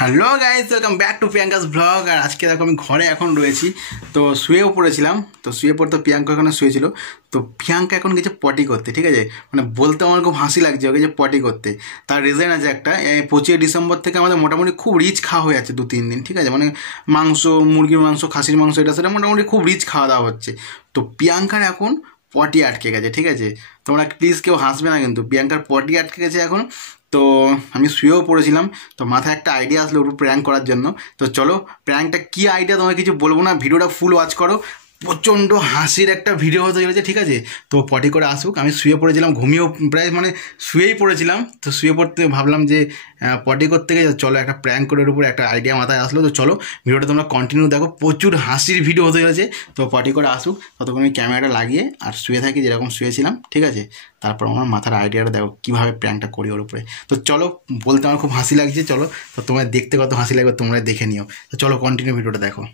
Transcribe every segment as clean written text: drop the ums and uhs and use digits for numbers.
Hello guys, welcome back to Priyanka's blog. আর আজকে দেখো আমি ঘরে এখন রয়েছি, তো শুয়েও পড়েছিলাম। তো শুয়ে পড়তে প্রিয়াঙ্কা এখানে শুয়েছিল। তো প্রিয়াঙ্কা এখন গেছে পটি করতে, ঠিক আছে। মানে বলতে আমার খুব হাসি লাগছে, ওকে যে পটি করতে। তার রিজন আছে একটা, 25 ডিসেম্বর থেকে আমাদের মোটামুটি খুব রিচ খাওয়া হয়ে যাচ্ছে 2-3 দিন, ঠিক আছে। মানে মাংস, মুরগির মাংস, খাসির মাংস, এটা সেটা মোটামুটি খুব রিচ খাওয়া দাওয়া হচ্ছে। তো প্রিয়াঙ্কার এখন পটি আটকে গেছে, ঠিক আছে। তোমরা প্লিজ কেউ হাসবে না কিন্তু, প্রিয়াঙ্কার পটি আটকে গেছে এখন। তো আমি শুয়েও পড়েছিলাম, তো মাথায় একটা আইডিয়া আসলো ওর প্র্যাঙ্ক করার জন্য। তো চলো, প্র্যাঙ্কটা কী আইডিয়া তোমায় কিছু বলবো না, ভিডিওটা ফুল ওয়াচ করো। প্রচণ্ড হাসির একটা ভিডিও হতে চলেছে, ঠিক আছে। তো পটি করে আসুক। আমি শুয়ে পড়েছিলাম, ঘুমিয়েও প্রায় মানে শুয়েই পড়েছিলাম। তো শুয়ে পড়তে ভাবলাম যে পটি করতে গেছে, চলো একটা প্র্যাঙ্ক করে ওর উপরে একটা আইডিয়া মাথায় আসলো। তো চলো ভিডিওটা তোমরা কন্টিনিউ দেখো, প্রচুর হাসির ভিডিও হতে চলেছে। তো পটি করে আসুক, ততক্ষণ আমি ক্যামেরাটা লাগিয়ে আর শুয়ে থাকি যেরকম শুয়েছিলাম, ঠিক আছে। তারপর আমার মাথার আইডিয়াটা দেখো কীভাবে প্র্যাঙ্কটা করি ওর উপরে। তো চলো, বলতে আমার খুব হাসি লাগছে, চলো। তো তোমরা দেখতে কত হাসি লাগবে তোমরা দেখে নিও। তো চলো কন্টিনিউ ভিডিওটা দেখো।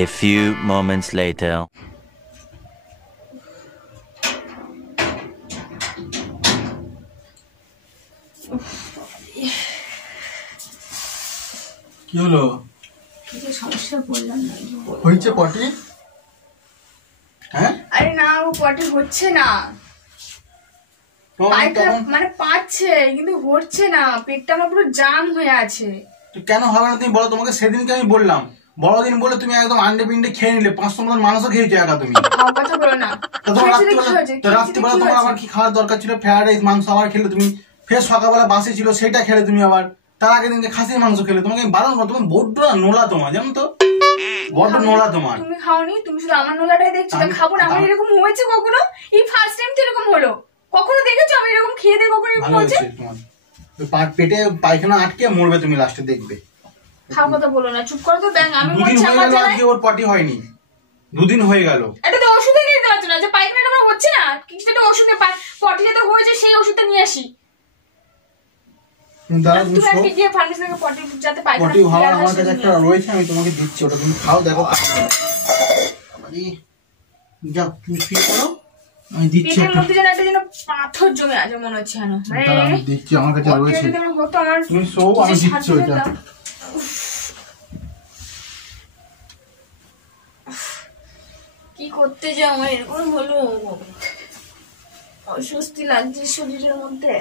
A few moments later. কি হলো? কিছু সমস্যা বললাম না, হয়েছে পটি? হ্যাঁ, আরে না, ও পটি হচ্ছে না, মানে পাচ্ছে কিন্তু হচ্ছে না, পেটটা আমার পুরো জাম হয়ে আছে। কেন হবে না তুমি বলো? তোমাকে সেদিনকে আমি বললাম, বড়দিন বলে তুমি একদম আন্ডে পিন্ডে খেয়ে নিলে, 500 মতন মাংস খেয়েছো একা তুমি। কথা বলো না। রাত্রিবেলা তোমার আবার কি খাওয়ার দরকার ছিল? ফ্রাইড রাইস মাংস আবার খেলে তুমি, ফের সকালবেলা বাসে ছিল সেটা খেলে তুমি, আবার তার আগের দিনকে খাসির মাংস খেলে। তোমাকে আমি বারণ করো, তুমি বড্ড নোলা তোমার, জানো তো, বড্ড নোলা তোমার। তুমি খাওনি, তুমি শুধু আমার নোলাটাই দেখছো। খাবো না? আমার এরকম হয়েছে কখনো? এই ফার্স্ট টাইম তো এরকম হলো। কখনো দেখেছো আমি এরকম খেয়ে দিয়ে কখনো এরকম হচ্ছে? তোমার পেটে পায়খানা আটকে মরবে তুমি লাস্টে, দেখবে। খাও কথা বলো না, চুপ করো তো। দেখ আমি বলছি আমার আজকে ওর পটি হয়নি, 2 দিন হয়ে গেল। এটা তো ওষুধ নিয়ে দেওয়া হচ্ছে না, যে পায়খানাটা আমার হচ্ছে না, কিছু একটা ওষুধে পটি যেতে হয়েছে, সেই ওষুধটা নিয়ে আসি। আমি তোমাকে দিচ্ছি, ওটা তুমি খাও, দেখো। যাও তুমি শুয়ে পড়ো, আমি দিচ্ছি। পাথর জমে আছে মনে হচ্ছে। দিচ্ছি, আমার কাছে রয়েছে, তুমি শো, আমি দিচ্ছি ওইটা। কি করতে যাও, আমার এরকম হলো, অস্বস্তি লাগছে শরীরের মধ্যে।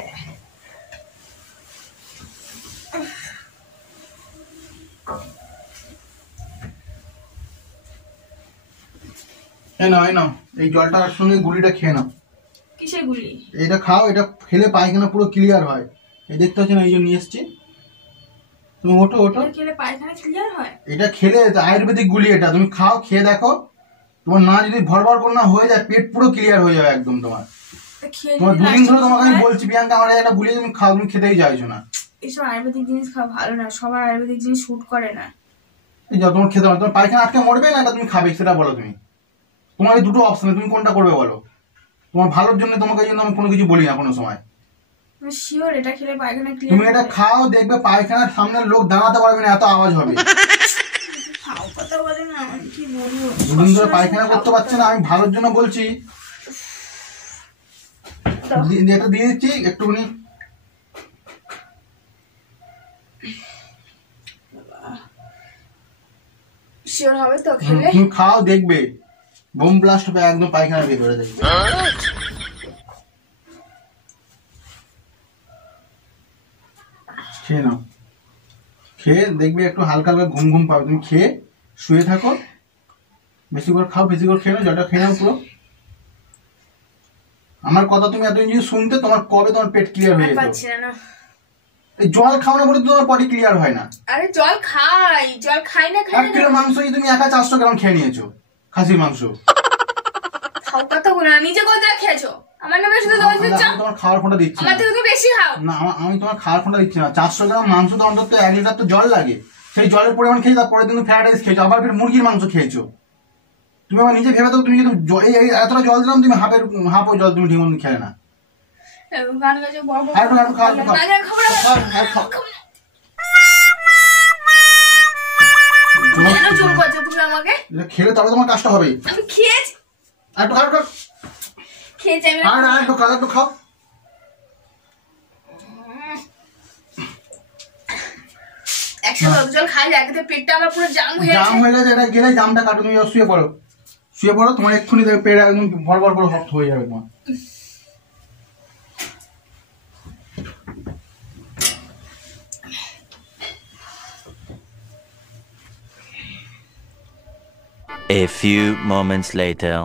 এই জলটার সঙ্গে গুলিটা খেয়ে নাও। কিসের গুলি? এটা খাও, এটা খেলে পায়খানা পুরো ক্লিয়ার হয়। এই দেখতে পাচ্ছ না, এই জন্য নিয়ে এসছি। তুমি ওঠো ওঠো, খেলে পায়খানা ক্লিয়ার হয়? এটা খেলে আয়ুর্বেদিক গুলি, এটা তুমি খাও, খেয়ে দেখো। তোমার না যদি ভরভর করে না হয়ে যায়, পেট পুরো ক্লিয়ার হয়ে যাবে একদম তোমার। তোমার 2 দিন ধরে তোমাকে আমি বলছি প্রিয়াঙ্কা, আমার একটা গুলি তুমি খাও, তুমি খেতেই চাইছো না। এসব আয়ুর্বেদিক জিনিস খাওয়া ভালো না, সবার আয়ুর্বেদিক জিনিস শুট করে না। এই যাও, তোমার খেতে হবে, তোমার পায়খানা আটকে মরবে না, এটা তুমি খাবে, সেটা বলো তুমি। তোমার এই দুটো অপশন, তুমি কোনটা করবে বলো? তোমার ভালোর জন্য, তোমাকে জন্য আমি কোনো কিছু বলি না কোনো সময়। শিওর এটা খেলে পায়খানা ক্লিয়ার? তুমি এটা খাও, দেখবে পায়খানার সামনে লোক দাঁড়াতে পারবে না, এত আওয়াজ হবে। খাও কথা বলে না, কি বলবো। 2 দিন ধরে পায়খানা করতে পারছে না, আমি ভালোর জন্য বলছি। এটা দিয়ে দিচ্ছি একটুখানি। শিওর হবে তো খেলে? তুমি খাও, দেখবে বোম ব্লাস্ট হবে একদম, পায়খানা বের করে দেখবে। খেয়ে নাও, খেয়ে দেখবে একটু হালকা হালকা ঘুম ঘুম পাবে। তুমি খেয়ে শুয়ে থাকো, বেশি করে খাও, বেশি করে খেয়ে নাও, জলটা খেয়ে নাও পুরো। আমার কথা তুমি এতদিন যদি শুনতে, তোমার কবে তোমার পেট ক্লিয়ার হয়ে যেত। এই জল খাও না বলে তোমার পটি ক্লিয়ার হয় না। আরে জল খাই না। 1 কিলো মাংস তুমি একা 400 গ্রাম খেয়ে নিয়েছো, খাসির মাংস। খাও কথা বলে না, নিজে কোথা খেয়েছো? আমার নামে শুধু দোষ দিচ্ছ। তোমার খাওয়ার ফোঁটা দিচ্ছি, আমার থেকে তুমি বেশি খাও না। আমি তোমার খাওয়ার ফোঁটা দিচ্ছি না। 400 গ্রাম মাংস তো অন্তত 1 লিটার তো জল লাগে, সেই জলের পরিমাণ খেয়ে তারপরে তুমি ফ্রাইড রাইস খেয়েছো, আবার ফের মুরগির মাংস খেয়েছো। তুমি আবার নিজে ভেবে তো, তুমি কিন্তু এই এতটা জল দিলাম, তুমি হাফও জল তুমি ঠিক মতন খেলে না। গান গাছে বড় বড় আর একটু খাও, একটু খাও। না, খাবো না। কেন জোর করছো তুমি আমাকে? খেলে তবে তোমার কাজটা হবে। আমি খেয়েছি, একটু খাও, খেয়েছি আমি। আর একটু খাও, একটু খাও। একসাথে অত জল খাই লাগে, পেটটা আমার পুরো জাম হয়ে গেছে। এটা গেলে জামটা কাটো, তুমি শুয়ে পড়ো, তোমার এক্ষুনি পেট একদম ভর ভর করে হট হয়ে যাবে তোমার। A few moments later.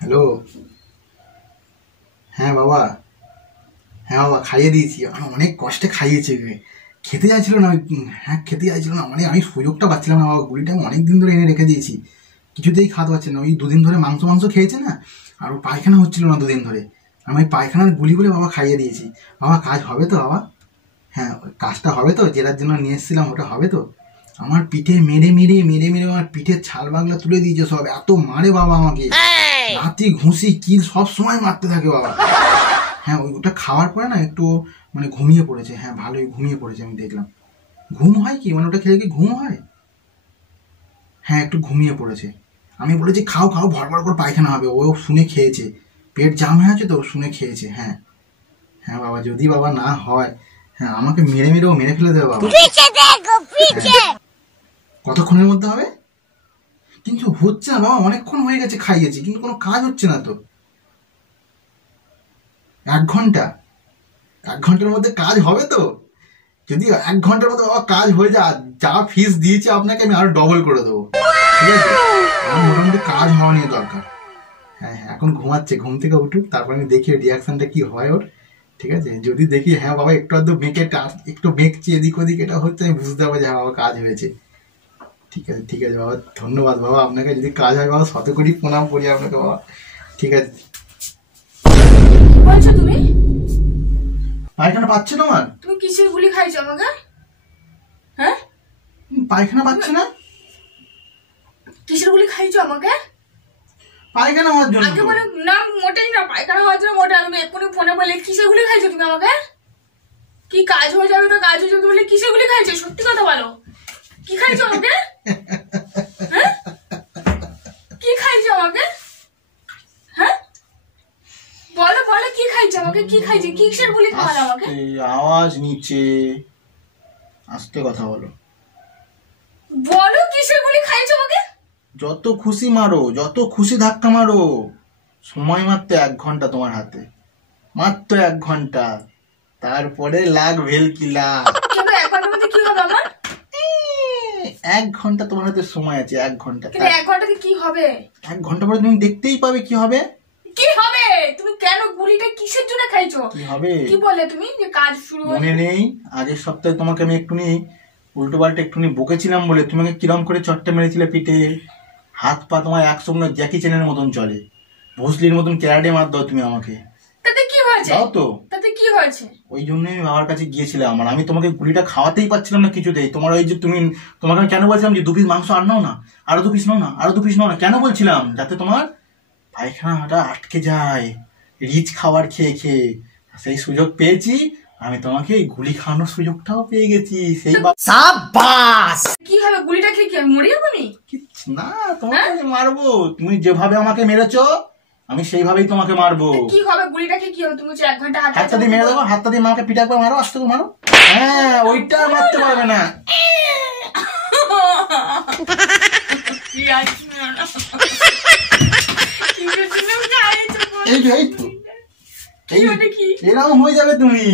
Hello, হ্যাঁ বাবা, খাইয়ে দিয়েছি। অনেক কষ্টে খাইয়েছে, খেতে চাইছিল না। হ্যাঁ, খেতে চাইছিল না, মানে আমি সুযোগটা পাচ্ছিলাম না বাবা। গুলিটা আমি অনেক দিন ধরে এনে রেখে দিয়েছি, কিছুতেই খাওয়াতে পারছি না। ওই 2 দিন ধরে মাংস খেয়েছে না, আর ও পায়খানা হচ্ছিল না 2 দিন ধরে। আমি ওই পায়খানার গুলি বলে বাবা খাইয়ে দিয়েছি। বাবা কাজ হবে তো বাবা? হ্যাঁ, কাজটা হবে তো, যেটার জন্য নিয়ে এসেছিলাম ওটা হবে তো? আমার পিঠে মেরে আমার পিঠের ছাল বাগলা তুলে দিয়েছে সব। এত মারে বাবা আমাকে, লাথি ঘুষি কিল সব সময় মারতে থাকে বাবা। হ্যাঁ, ওটা খাওয়ার পরে না একটু মানে ঘুমিয়ে পড়েছে। হ্যাঁ, ভালোই ঘুমিয়ে পড়েছে, আমি দেখলাম। ঘুম হয় কি, মানে ওটা খেলে কি ঘুম হয়? হ্যাঁ, একটু ঘুমিয়ে পড়েছে। আমি বলেছি খাও ভর ভর করে পায়খানা হবে, ও শুনে খেয়েছে। পেট জাম হয়ে আছে তো, শুনে খেয়েছে। হ্যাঁ বাবা, যদি বাবা না হয়, হ্যাঁ আমাকে মেরে ফেলে দেবে বাবা। কতক্ষণের মধ্যে হবে? কিন্তু হচ্ছে না বাবা, অনেকক্ষণ হয়ে গেছে খাইয়েছি, কিন্তু কোনো কাজ হচ্ছে না তো। 1 ঘন্টার মধ্যে কাজ হবে তো? যদি 1 ঘন্টার মধ্যে বাবা কাজ হয়ে যায়, যা ফিস দিয়েছি আপনাকে আমি আরো ডবল করে দেবো, ঠিক আছে? আমার মোটামুটি কাজ হওয়া নিয়ে দরকার। হ্যাঁ, এখন ঘুমাচ্ছে, ঘুম থেকে উঠুক, তারপর আমি দেখি রিয়াকশনটা কি হয় ওর, ঠিক আছে? যদি দেখি হ্যাঁ বাবা একটু আধটু একটু মেঘছি এদিক ওদিক, এটা হচ্ছে, আমি বুঝতে পারবো যে হ্যাঁ বাবা কাজ হয়েছে। ঠিক আছে বাবা, ধন্যবাদ বাবা আপনাকে। যদি কাজ হয় বাবা, 100 কোটি প্রণাম করি আপনাকে বাবা। ঠিক আছে। বলছো তুমি পায়খানা পাচ্ছে না? আমার তুমি কিসের গুলি খাইছো আমাকে? হ্যাঁ, পায়খানা পাচ্ছে না? কিসের গুলি খাইছো আমাকে? পায়খানা হওয়ার জন্য। আগে বলে না, মোটেই না, পায়খানা হওয়ার জন্য মোটে। তুমি এক্ষুনি ফোনে বলে কিসের গুলি খাইছো তুমি আমাকে? কি কাজ হয়ে যাবে তো, কাজ হয়ে যাবে বলে কিসের গুলি খাইছো? সত্যি কথা বলো, কি খাইছো আমাকে? হ্যাঁ, কি খাইছো আমাকে? হ্যাঁ, বলো কি খাইছো আমাকে? কি খাইছো? কিসের গুলি খাওয়ালো আমাকে? আওয়াজ নিচে, আস্তে কথা বলো। বলো কিসের গুলি খাইছো আমাকে? যত খুশি মারো, যত খুশি ধাক্কা মারো, সময় মাত্র 1 ঘন্টা তোমার হাতে, মাত্র 1 ঘন্টা। তারপরে লাগ ভেলকিলা। কেন 1 ঘন্টার মধ্যে কি হবে আমার? 1 ঘন্টা তোমার হাতে সময় আছে, 1 ঘন্টা। কিন্তু 1 ঘন্টাতে কি হবে? 1 ঘন্টা পরে তুমি দেখতেই পাবে কি হবে। কি হবে? তুমি কেন গুলিটা কিসের জন্য খাইছো? কি হবে কি বলে তুমি যে কাজ শুরু হয়ে? মনে নেই আগের সপ্তাহে তোমাকে আমি একটুনি উল্টো পাল্টা একটুনি বকেছিলাম বলে তুমি আমাকে কিরম করে চট্টে মেরেছিলে পিঠে। হাত পা তোমার একসঙ্গে জ্যাকি চ্যানের মতন চলে, ভুসলির মতন ক্যারাটে মার দাও তুমি আমাকে। তাতে কি হয়েছে? দাও তো। তাতে কি হয়েছে? ওই জন্যই আমি বাবার কাছে গিয়েছিলাম, আর আমি তোমাকে গুলিটা খাওয়াতেই পারছিলাম না কিছুতেই। তোমার ওই যে তোমাকে আমি কেন বলছিলাম যে 2 পিস মাংস আর নাও না, আরো 2 পিস নাও না, আরো 2 পিস নাও না, কেন বলছিলাম? যাতে তোমার পায়খানাটা আটকে যায় রিচ খাবার খেয়ে। সেই সুযোগ পেয়েছি আমি, তোমাকে এই গুলি খাওয়ানোর সুযোগটাও পেয়ে গেছি। সেই সাবাস। কি হবে? গুলিটা খেয়ে কি আমি মরে যাবো? না, তোমাকে মারবো। তুমি যেভাবে আমাকে মেরেছো আমি সেইভাবেই তোমাকে মারবো। কি হবে? গুলিটা খেয়ে কি হবে? তুমি 1 ঘন্টা হাতটা দিয়ে মেরে দেবো, হাতটা দিয়ে মাকে পিঠে একবার মারো, আস্তে করে মারো। হ্যাঁ, ওইটা আর মারতে পারবে না। এরকম হয়ে যাবে তুমি।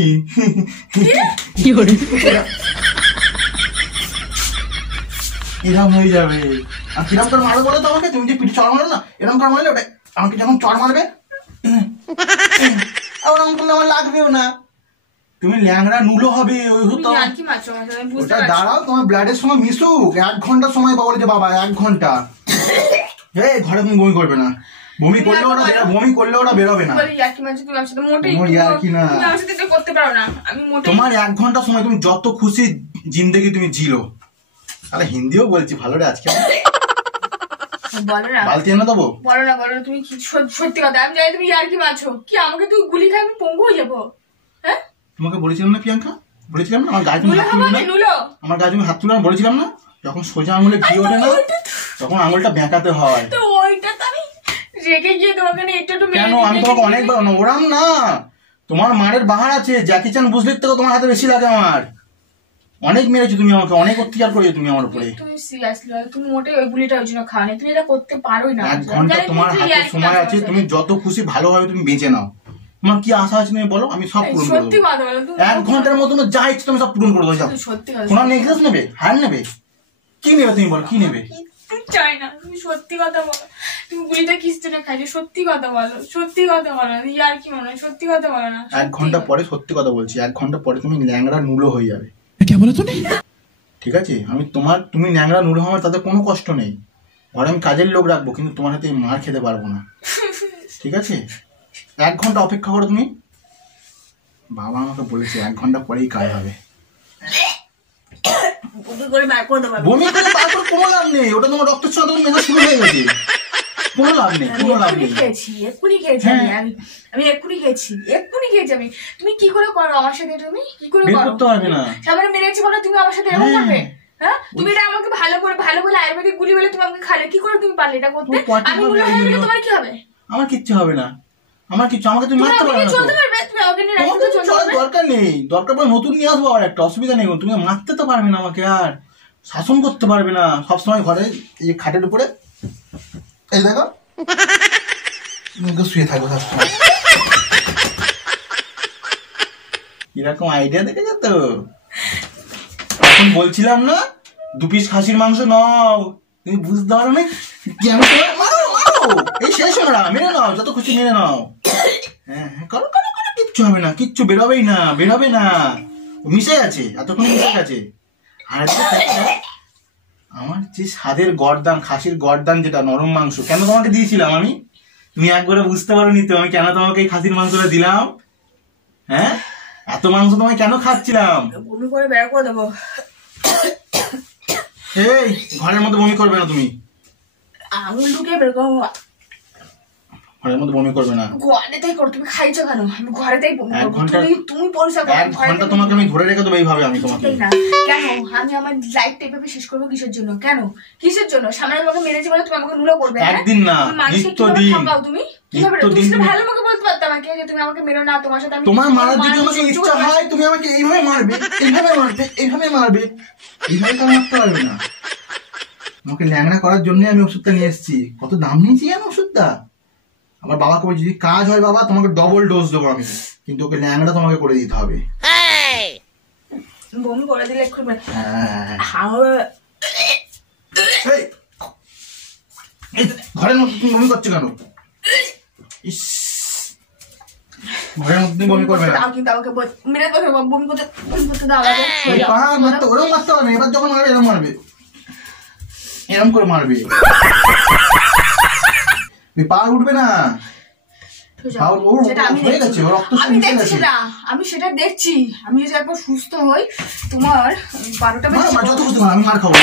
এরকম হয়ে যাবে। আর কিরম করে মারবে বলো তো আমাকে? তুমি যে পিঠে চড় মারো না, এরকম করে মারলে ওটা আমাকে যখন চড় মারবে ওরকম করলে আমার লাগবেও না। তুমি ল্যাংড়া নুলো হবে। ওই হতো ওটা দাঁড়াও, তোমার ব্লাডের সময় মিশুক, 1 ঘন্টা সময় পাবো যে বাবা, 1 ঘন্টা। এই ঘরে তুমি বমি করবে না, বমি করলে ওরা বেরোবে না। তোমার 1 ঘন্টা সময়, তুমি যত খুশি জিন্দেগি তুমি জিলো। তাহলে হিন্দিও বলছি ভালো রে আজকে। বলো না, বালতি এনে দেবো? বলো না তুমি কি সত্যি কথা? আমি জানি তুমি আর কি মারছো, কি আমাকে তুই গুলি খাই আমি পঙ্গু হয়ে যাবো? হ্যাঁ তোমাকে বলেছিলাম না প্রিয়াঙ্কা, বলেছিলাম না আমার গায়ে তুমি হাত তুলবে না, আমার গায়ে তুমি হাত তুলবে না, বলেছিলাম না? যখন সোজা আঙুলে ঘি ওঠে না তখন আঙুলটা বেঁকাতে হয়। তো ওইটা তো আমি রেখে গিয়ে তোমাকে একটু কেন? আমি তোমাকে অনেকবার ওরাম না, তোমার মারের বাহার আছে। জ্যাকি চান বুঝলির থেকে তোমার হাতে বেশি লাগে আমার। অনেক মেরেছো তুমি আমাকে, অনেক অত্যাচার করেছো তুমি আমার উপরে। তুমি সিরিয়াসলি তুমি মোটেই ওই গুলিটা ওই জন্য খাওনি, তুমি এটা করতে পারোই না। 1 ঘন্টা তোমার হাতে সময় আছে, তুমি যত খুশি ভালোভাবে তুমি বেঁচে নাও। তোমার কি আশা আছে তুমি বলো, আমি সব পূরণ করে দেবো। 1 ঘন্টার মধ্যে যা ইচ্ছে তুমি সব পূরণ করে দেবো। সত্যি তোমার নেকলেস নেবে, হার নেবে, কি নেবে তুমি বলো, কি নেবে? চাই না, তুমি সত্যি কথা বলো। তুমি গুলিটা কিস জন্য খাইছো? সত্যি কথা বলো, সত্যি কথা বলো। আর কি মনে হয়? সত্যি কথা বলো না। 1 ঘন্টা পরে সত্যি কথা বলছি, 1 ঘন্টা পরে তুমি ল্যাংড়া নুলো হয়ে যাবে। ঠিক আছে? তুমি ন্যাংরা নুলো হওয়ার তাতে কোনো কষ্ট নেই। ঘরে আমি কাজের লোক রাখবো, কিন্তু তোমার হাতে মার খেতে পারবো না। ঠিক আছে? 1 ঘন্টা অপেক্ষা করো তুমি। বাবা আমাকে বলেছে 1 ঘন্টা পরেই কাজ হবে। বমি করে বার করে কোনো লাভ নেই, ওটা তোমার রক্তের সঙ্গে মেশা শুরু হয়ে গেছে। কোনো লাভ নেই, কোনো লাভ নেই। এক্ষুনি খেয়েছি আমি এক্ষুনি খেয়েছি আমি। তুমি কি করে করো আমার সাথে? তুমি কি করে করো? করতে পারবে না। সামনে মেরেছি বলো তুমি আমার সাথে এরকম করবে? হ্যাঁ, তুমি এটা আমাকে ভালো বলে আয়ুর্বেদিক গুলি বলে তুমি আমাকে খালে, কি করে তুমি পারলে এটা করতে? আমি গুলো হয়ে গেলে তোমার কি হবে? আমার কিচ্ছু হবে না, আমাকে তুমি মারতে পারবে না। চলতে পারবে তুমি আমাকে নিয়ে রাস্তায় চলতে পারবে? দরকার নেই, দরকার পড়ে নতুন নিয়ে আসবো, আর একটা অসুবিধা নেই। তুমি মারতে তো পারবে না আমাকে, আর শাসন করতে পারবে না। সবসময় ঘরে এই খাটের উপরে এই দেখো শুয়ে থাকবো সবসময়। এরকম আইডিয়া দেখেছ তো? এখন বলছিলাম না 2 পিস খাসির মাংস নাও, তুমি বুঝতে পারো না কেন? মারো এই শেষ মারা, মেরে নাও, যত খুশি মেরে নাও। হ্যাঁ করো, কিচ্ছু হবে না, কিচ্ছু বেরোবে না। মিশে গেছে, এতক্ষণ মিশে গেছে। আর আমার যে স্বাদের গর্দান, খাসির গর্দান, যেটা নরম মাংস, কেন তোমাকে দিয়েছিলাম আমি? তুমি একবারে বুঝতে পারোনি তো আমি কেন তোমাকে এই খাসির মাংসটা দিলাম? হ্যাঁ, এত মাংস তোমায় কেন খাচ্ছিলাম? বমি করে বের করে দেবো। এই ঘরের মধ্যে বমি করবে না তুমি, আঙুল ঢুকে বের করবো। ঘরের মধ্যে বমি করবে না। ঘরেতেই করো, তুমি খাইছো কেন? আমি ঘরেতেই বমি করবো। তুমি পরিষ্কার 1 ঘন্টা তোমাকে আমি ধরে রেখে দেবো এইভাবে। আমি তোমাকে না কেন? আমি আমার লাইফটা এভাবে শেষ করবো কিসের জন্য? কেন কিসের জন্য? সামনে তোমাকে মেরেছি বলে তুমি আমাকে নুলো করবে? একদিন না, নিত্যদিন। তুমি কিভাবে ভালো আমাকে বলতে পারতাম আমাকে যে তুমি আমাকে মেরো না, তোমার সাথে আমি তোমার মারার যদি আমাকে ইচ্ছা হয় তুমি আমাকে এইভাবে মারবে, এইভাবে মারবে, এইভাবে তো মারতে পারবে না। তোমাকে ল্যাংড়া করার জন্য আমি ওষুধটা নিয়ে এসেছি। কত দাম নিয়েছি আমি ওষুধটা? আমার বাবাকে বলছি যদি কাজ হয় বাবা তোমাকে ডবল ডোজ দেবো আমি, কিন্তু ওকে ল্যাংড়া তোমাকে করে দিতে হবে। বমি করে দিলে ঘরের মধ্যে তুমি বমি করছো কেন? ঘরের মধ্যে তুমি বমি করবে না, কিন্তু আমাকে মেরে বমি করতে দাও। ওরকম মারতে পারবে, এবার যখন মারবে এরকম করে মারবে, পা উঠবে না। আমি সেটা দেখছি। আমি যদি একবার সুস্থ হই, তোমার 12টা আমি মার খাবো,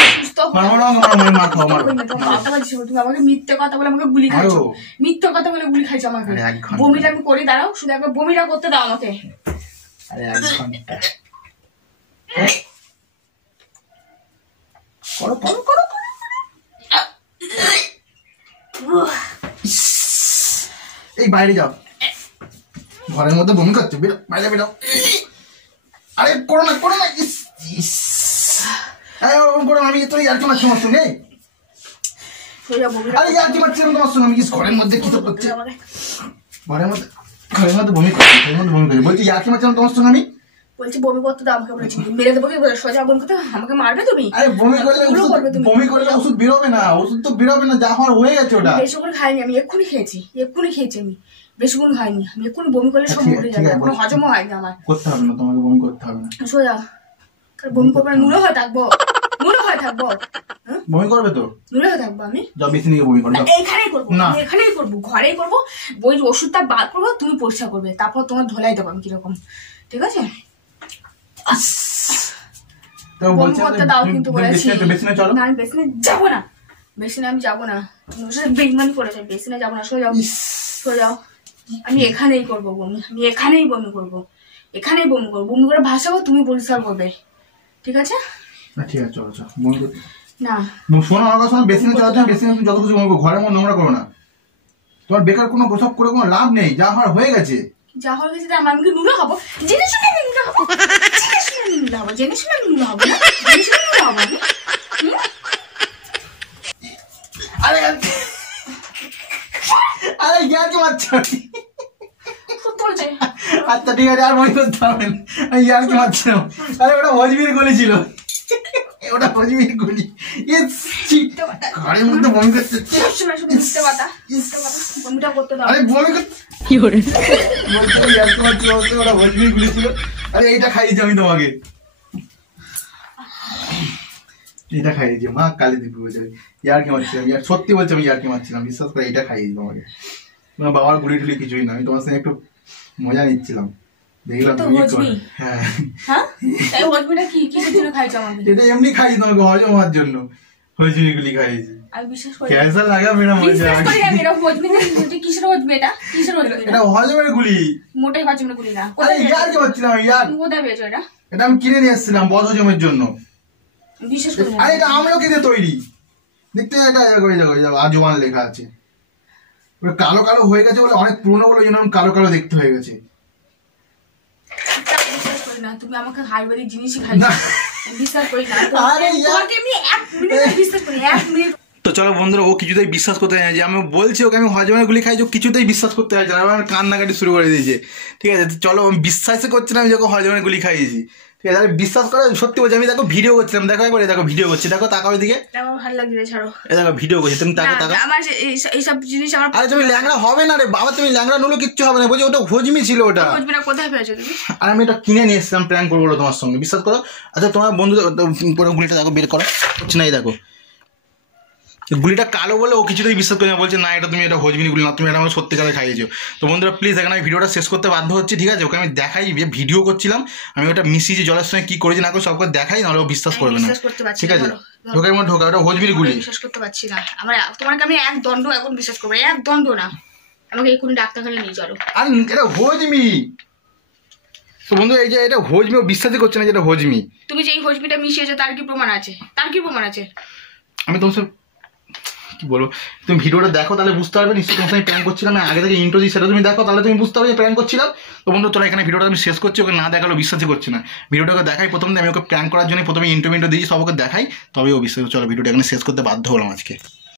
তুমি আমাকে মিথ্যে কথা বলে আমাকে গুলি খাইছো, মিথ্যে কথা বলে গুলি খাইছো আমাকে। বমিটা আমি করে দাঁড়াও, শুধু একবার বমিটা করতে দাও আমাকে। এই বাইরে যাও, ঘরের মধ্যে বমি করছে, বাইরে বেরো। আরে করো না, আমি তো ইয়ার্কি মারছি তোমার সঙ্গে। আরে ইয়ার্কি মারছিলাম তোমার সঙ্গে আমি। ঘরের মধ্যে কি তো করছে? ঘরের মধ্যে বমি করছে, বলছি ইয়ার্কি মারছিলাম তোমার সঙ্গে আমি। বলছি বমি করতে দাও আমাকে বলেছি মেরে দেবো কি সোজা বমি করতে আমাকে মারবে তুমি আরে বমি করলে পুরো করবে তুমি বমি করলে ওষুধ বেরোবে না, ওষুধ তো বেরোবে না, যা হওয়ার হয়ে গেছে ওটা। বেশি করে খাইনি আমি, এক্ষুনি খেয়েছি আমি বেশিক্ষণ খাইনি আমি, এক্ষুনি বমি করলে সব মরে যাবে, কোনো হজমও হয়নি আমার। করতে হবে না তোমাকে, বমি করতে হবে না, সোজা বমি করবে না, নুলে হয়ে থাকবো বমি করবে তো নুলে হয়ে থাকবো আমি, যাও বেশি নিয়ে বমি করো, এখানেই করবো ঘরেই করবো, ওই ওষুধটা বার করবো, তুমি পরিষ্কার করবে, তারপর তোমার ধোলাই দেবো আমি কিরকম, ঠিক আছে? বমি করতে দাও কিন্তু বলেছি না, আমি বেসিনে যাবো না, আমি যাবো না, বেইমানি করেছে, বেসিনে যাবো না, সোজাও আমি এখানেই করবো বমি, এখানেই বমি করবো, বমি করে ভাসাবো, তুমি পরিষ্কার করবে, ঠিক আছে? না ঠিক আছে, চলো বমি করতে না শোনো আমার কথা, বেসিনে চলো, বেসিনে তুমি যত কিছু বলবো, ঘরের মধ্যে নোংরা করো না, তোমার বেকার কোনো প্রসব করে কোনো লাভ নেই, যা হওয়ার হয়ে গেছে। আমি কি নুলে হবো? জেনে শুনে আমি নুলে হবো আরে আরে ইয়ার্কি মারছো? আচ্ছা ঠিক আছে, আর বই করতে হবে না, ইয়ার্কি মারছো? আরে ওটা হজমির গলি ছিল, ওটা হজমির গলি। ঘরের মধ্যে বমি করছে, আরে বমি করতে কি করে বলছে, ইয়ার্কি মারছো? ওটা হজমির গলি ছিল। আরে এইটা খাইয়েছি আমি তোমাকে, এটা খাইয়েছি মা কালী দীপ বলছে, ইয়ার্কি মারছিলাম, সত্যি বলছি আমি ইয়ার্কি মারছিলাম, বিশ্বাস করে এটা খাইয়েছি তোমাকে। তোমার বাবার গুলি টুলি কিছুই না, আমি তোমার সঙ্গে একটু মজা নিচ্ছিলাম, দেখলাম এটা এমনি খাইছি তোমাকে হজম হওয়ার জন্য, হজমি গুলি খাইয়েছি। ক্যান্সার লাগাবে না মজা, এটা হজমের গুলি, মোটাই হজমের গুলি না। ইয়ার্কি মারছিলাম, এটা আমি কিনে নিয়ে এসেছিলাম বদ হজমের জন্য। আরে এটা আমলকি দিয়ে তৈরি, দেখতে এটা আজওয়ান লেখা আছে, কালো কালো হয়ে গেছে বলে, অনেক পুরনো বলে যেন কালো কালো দেখতে হয়ে গেছে। তুমি আমাকে হাইব্রিড জিনিসই খাইছো, বিশ্বাস করি না। তো চলো বন্ধুরা, ও কিছুতেই বিশ্বাস করতে চায় না, যে আমি বলছি ওকে আমি হজমের গুলি খাইছি, কিছুতেই বিশ্বাস করতে চাইছে না, আমার কান্নাকাটি শুরু করে দিয়েছে। ঠিক আছে চলো, আমি বিশ্বাসই করছি না আমি যখন হজমের গুলি খাইয়েছি, ঠিক আছে? বিশ্বাস করো, সত্যি বলছি, আমি দেখো ভিডিও করছিলাম, দেখো একবার, দেখো ভিডিও করছি, দেখো তাকাও দিকে, ভালো লাগছে, ছাড়ো, দেখো ভিডিও করছি, তুমি তাকাও। আমার এইসব জিনিস আমার, আরে তুমি ল্যাংড়া হবে না রে বাবা, তুমি ল্যাংড়া নুলো কিচ্ছু হবে না, বলছি ওটা হজমি ছিল ওটা। কোথায় পেয়েছো তুমি? আর আমি এটা কিনে নিয়ে এসেছিলাম প্র্যাঙ্ক করবো বলো তোমার সঙ্গে, বিশ্বাস করো। আচ্ছা তোমার বন্ধু পুরো গুলিটা দেখো বের করো, হচ্ছে না, এই দেখো গুলিটা কালো বলে ও কিছুতেই বিশ্বাস করে না, বলছে না এটা তুমি এটা হজমিনি গুলি না, তুমি এটা আমার সত্যিকারে খাইয়েছো। তো বন্ধুরা প্লিজ এখানে আমি ভিডিওটা শেষ করতে বাধ্য হচ্ছি, ঠিক আছে? ওকে আমি দেখাই, ভিডিও করছিলাম আমি, ওটা মিশিয়েছি জলের সঙ্গে, কি করেছি না করে সবকে দেখাই, নাহলে ও বিশ্বাস করবে না, ঠিক আছে? ঢোকার মধ্যে ঢোকা, ওটা হজমিনি গুলি। বিশ্বাস করতে পারছি না আমার, তোমাকে আমি এক দণ্ড এখন বিশ্বাস করবো, এক দণ্ড না, আমাকে এক্ষুনি ডাক্তারখানে নিয়ে চলো। আর এটা হজমি, তো বন্ধু এই যে এটা হজমি, ও বিশ্বাসই করছে না যে এটা হজমি। তুমি যে এই হজমিটা মিশিয়েছো তার কি প্রমাণ আছে? আমি তোমার সাথে কি বলবো, তুমি ভিডিওটা দেখো তাহলে বুঝতে পারবে নিশ্চয়ই, তোমার সঙ্গে প্র্যাঙ্ক করছিলাম, আমি আগে থেকে ইন্ট্রো দিই, সেটা তুমি দেখো তাহলে তুমি বুঝতে পারবে প্র্যাঙ্ক করছিলাম। তো বন্ধু চলো এখানে ভিডিওটা আমি শেষ করছি, ওকে না দেখালো বিশ্বাসই করছি না, ভিডিওটাকে দেখাই প্রথম, আমি ওকে প্র্যাঙ্ক করার জন্য প্রথমে ইন্ট্রো দিয়েছি, সব ওকে দেখাই, তবে ও বিশ্বাস। চলো ভিডিওটা এখানে শেষ করতে বাধ্য হলাম আজকে।